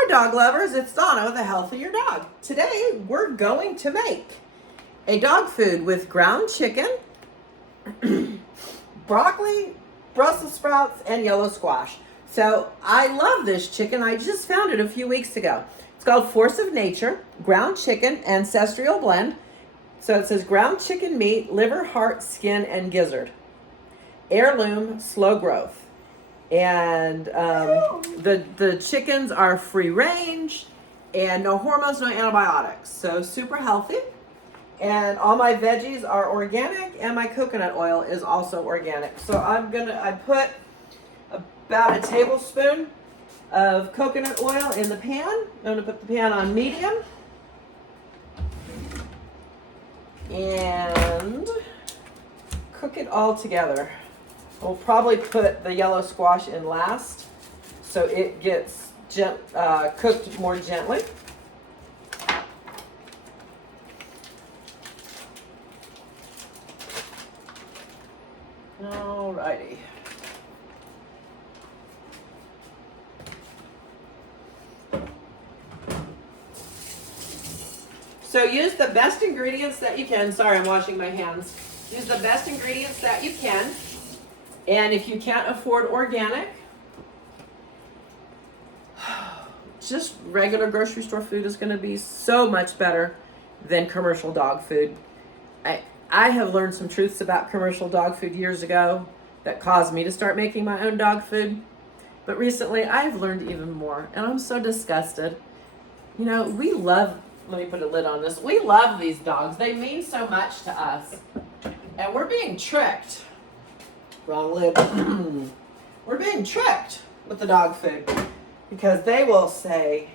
Hi dog lovers, it's Donna with A Healthier Dog. Today we're going to make a dog food with ground chicken, broccoli, Brussels sprouts, and yellow squash. So I love this chicken. I just found it a few weeks ago. It's called Force of Nature, ground chicken, ancestral blend. So it says ground chicken meat, liver, heart, skin, and gizzard. Heirloom, slow growth. And the chickens are free range and no hormones, no antibiotics. So super healthy. And all my veggies are organic and my coconut oil is also organic. So I put about a tablespoon of coconut oil in the pan. I'm gonna put the pan on medium. And cook it all together. We'll probably put the yellow squash in last so it gets cooked more gently. Alrighty. So use the best ingredients that you can. Sorry, I'm washing my hands. Use the best ingredients that you can. And if you can't afford organic, just regular grocery store food is going to be so much better than commercial dog food. I have learned some truths about commercial dog food years ago that caused me to start making my own dog food. But recently I've learned even more and I'm so disgusted. You know, let me put a lid on this. We love these dogs. They mean so much to us. And we're being tricked. Wrong lid. We're being tricked with the dog food because they will say,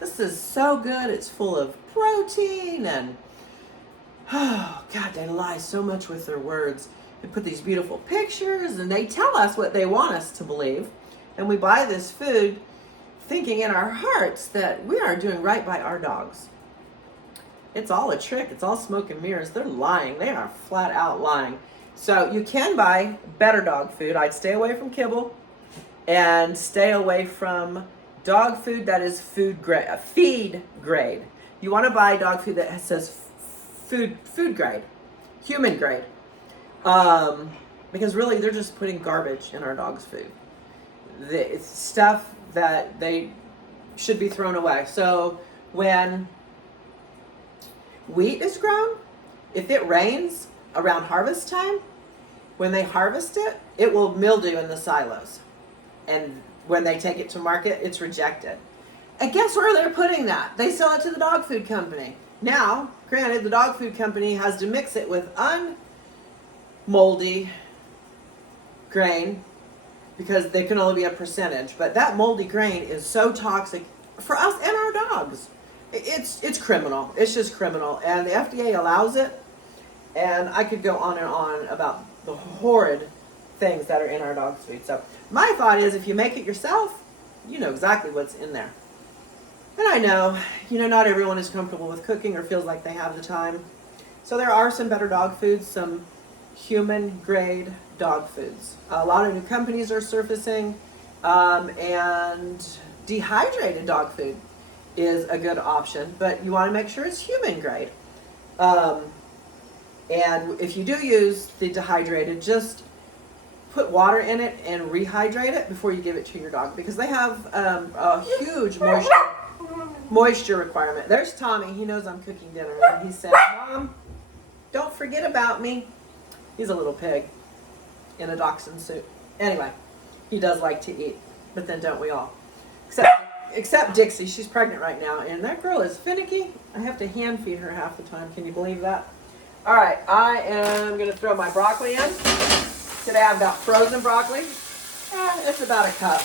this is so good, it's full of protein, and oh God, they lie so much with their words. They put these beautiful pictures and they tell us what they want us to believe, and we buy this food thinking in our hearts that we are doing right by our dogs. It's all a trick. It's all smoke and mirrors. They're lying. They are flat out lying. So you can buy better dog food. I'd stay away from kibble and stay away from dog food that is feed grade. You want to buy dog food that says food grade, human grade, because really they're just putting garbage in our dog's food. It's stuff that they should be thrown away. So when wheat is grown, if it rains around harvest time, when they harvest it, it will mildew in the silos. And when they take it to market, it's rejected. And guess where they're putting that? They sell it to the dog food company. Now, granted, the dog food company has to mix it with unmoldy grain because they can only be a percentage. But that moldy grain is so toxic for us and our dogs. It's criminal. It's just criminal. And the FDA allows it. And I could go on and on about the horrid things that are in our dog's food. So my thought is if you make it yourself, you know exactly what's in there. And I know, not everyone is comfortable with cooking or feels like they have the time. So there are some better dog foods, some human grade dog foods. A lot of new companies are surfacing, and dehydrated dog food is a good option, but you want to make sure it's human grade. And if you do use the dehydrated, just put water in it and rehydrate it before you give it to your dog because they have a huge moisture requirement. There's Tommy. He knows I'm cooking dinner. And he said, Mom, don't forget about me. He's a little pig in a dachshund suit. Anyway, he does like to eat, but then don't we all? Except Dixie. She's pregnant right now, and that girl is finicky. I have to hand feed her half the time. Can you believe that? All right, I am going to throw my broccoli in. Today I've got frozen broccoli. It's about a cup.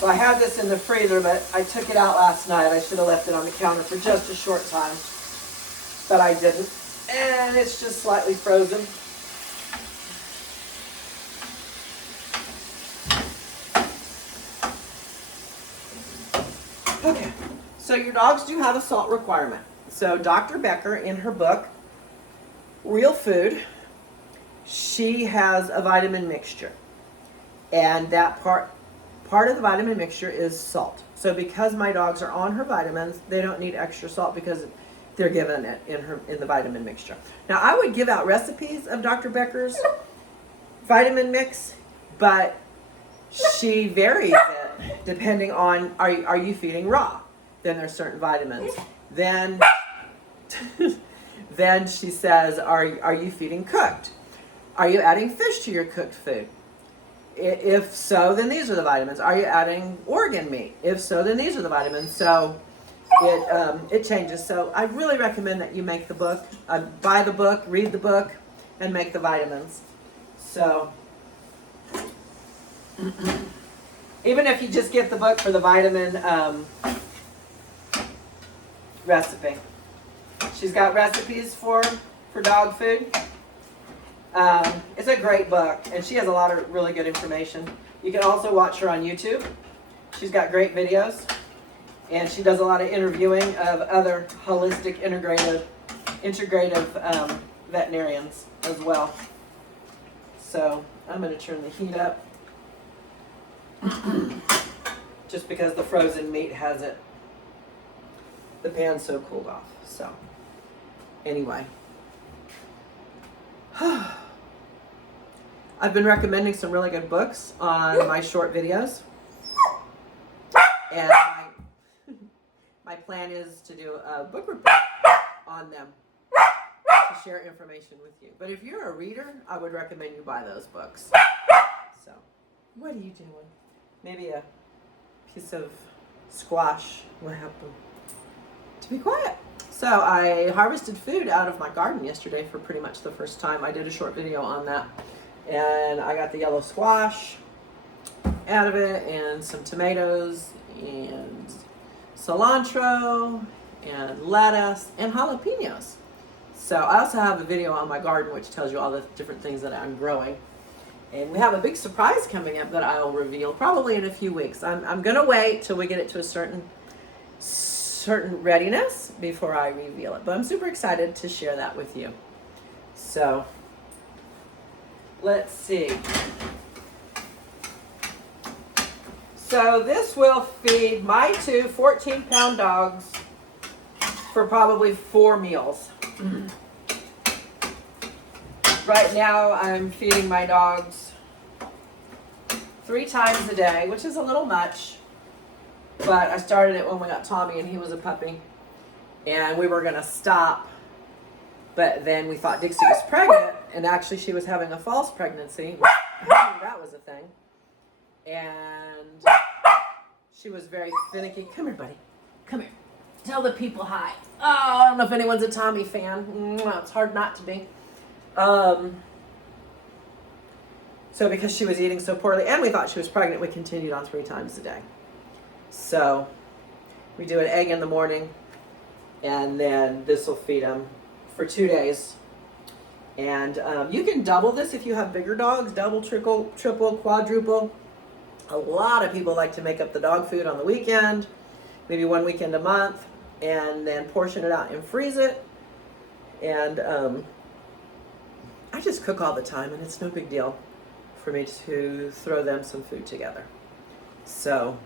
So I had this in the freezer, but I took it out last night. I should have left it on the counter for just a short time, but I didn't. And it's just slightly frozen. Okay, so your dogs do have a salt requirement. So Dr. Becker, in her book, Real Food, she has a vitamin mixture, and that part of the vitamin mixture is salt. So because my dogs are on her vitamins, they don't need extra salt because they're given it in the vitamin mixture. Now I would give out recipes of Dr. Becker's vitamin mix, but she varies it depending on are you feeding raw? Then there's certain vitamins. Then then she says, are you feeding cooked? Are you adding fish to your cooked food? If so, then these are the vitamins. Are you adding organ meat? If so, then these are the vitamins. So it changes. So I really recommend that you make the book, buy the book, read the book, and make the vitamins. So even if you just get the book for the vitamin recipe, she's got recipes for dog food. It's a great book, and she has a lot of really good information. You can also watch her on YouTube. She's got great videos, and she does a lot of interviewing of other holistic, integrative veterinarians as well. So I'm going to turn the heat up, just because the frozen meat has it. The pan's so cooled off. So anyway. I've been recommending some really good books on my short videos, and my plan is to do a book report on them to share information with you. But if you're a reader, I would recommend you buy those books. So, what are you doing? Maybe a piece of squash will help them to be quiet. So I harvested food out of my garden yesterday for pretty much the first time. I did a short video on that. And I got the yellow squash out of it, and some tomatoes, and cilantro, and lettuce, and jalapenos. So I also have a video on my garden which tells you all the different things that I'm growing. And we have a big surprise coming up that I'll reveal probably in a few weeks. I'm going to wait till we get it to a certain readiness before I reveal it. But I'm super excited to share that with you. So let's see. So this will feed my two 14-pound dogs for probably 4 meals. Right now I'm feeding my dogs 3 times a day, which is a little much. But I started it when we got Tommy and he was a puppy. And we were going to stop. But then we thought Dixie was pregnant, and actually she was having a false pregnancy. I knew that was a thing. And she was very finicky. Come here, buddy. Come here. Tell the people hi. Oh, I don't know if anyone's a Tommy fan. It's hard not to be. So because she was eating so poorly, and we thought she was pregnant, we continued on 3 times a day. So we do an egg in the morning, and then this will feed them for 2 days. And you can double this if you have bigger dogs, double, triple, quadruple. A lot of people like to make up the dog food on the weekend, maybe 1 weekend a month, and then portion it out and freeze it. And I just cook all the time, and it's no big deal for me to throw them some food together. So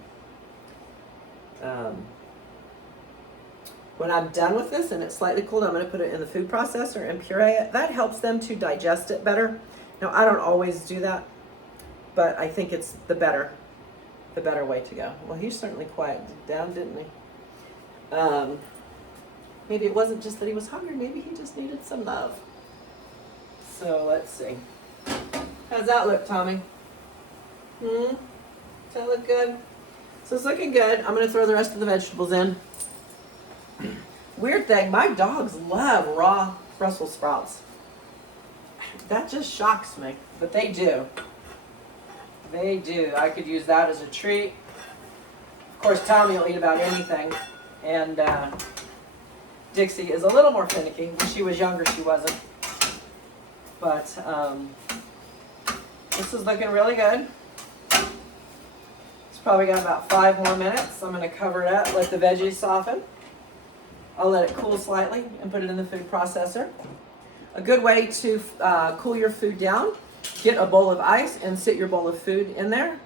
when I'm done with this and it's slightly cooled, I'm going to put it in the food processor and puree it. That helps them to digest it better. Now, I don't always do that, but I think it's the better way to go. Well, he certainly quieted down, didn't he? Maybe it wasn't just that he was hungry. Maybe he just needed some love. So let's see. How's that look, Tommy? Does that look good? So it's looking good. I'm going to throw the rest of the vegetables in. Weird thing, my dogs love raw Brussels sprouts. That just shocks me, but they do. They do. I could use that as a treat. Of course, Tommy will eat about anything, and Dixie is a little more finicky. When she was younger, she wasn't. But this is looking really good. It's probably got about 5 more minutes. I'm going to cover it up, let the veggies soften. I'll let it cool slightly and put it in the food processor. a good way to cool your food down. Get a bowl of ice and sit your bowl of food in there.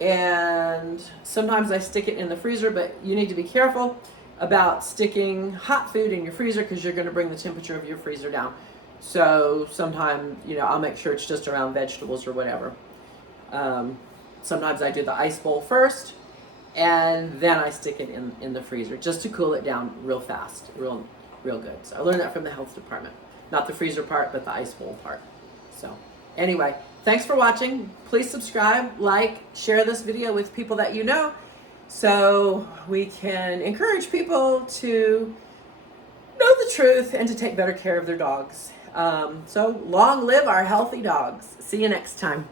And sometimes I stick it in the freezer, but you need to be careful about sticking hot food in your freezer because you're going to bring the temperature of your freezer down. So sometimes, I'll make sure it's just around vegetables or whatever. Sometimes I do the ice bowl first, and then I stick it in the freezer just to cool it down real fast, real good. So I learned that from the health department. Not the freezer part, but the ice bowl part. So anyway, thanks for watching. Please subscribe, like, share this video with people that you know so we can encourage people to know the truth and to take better care of their dogs. So long live our healthy dogs. See you next time.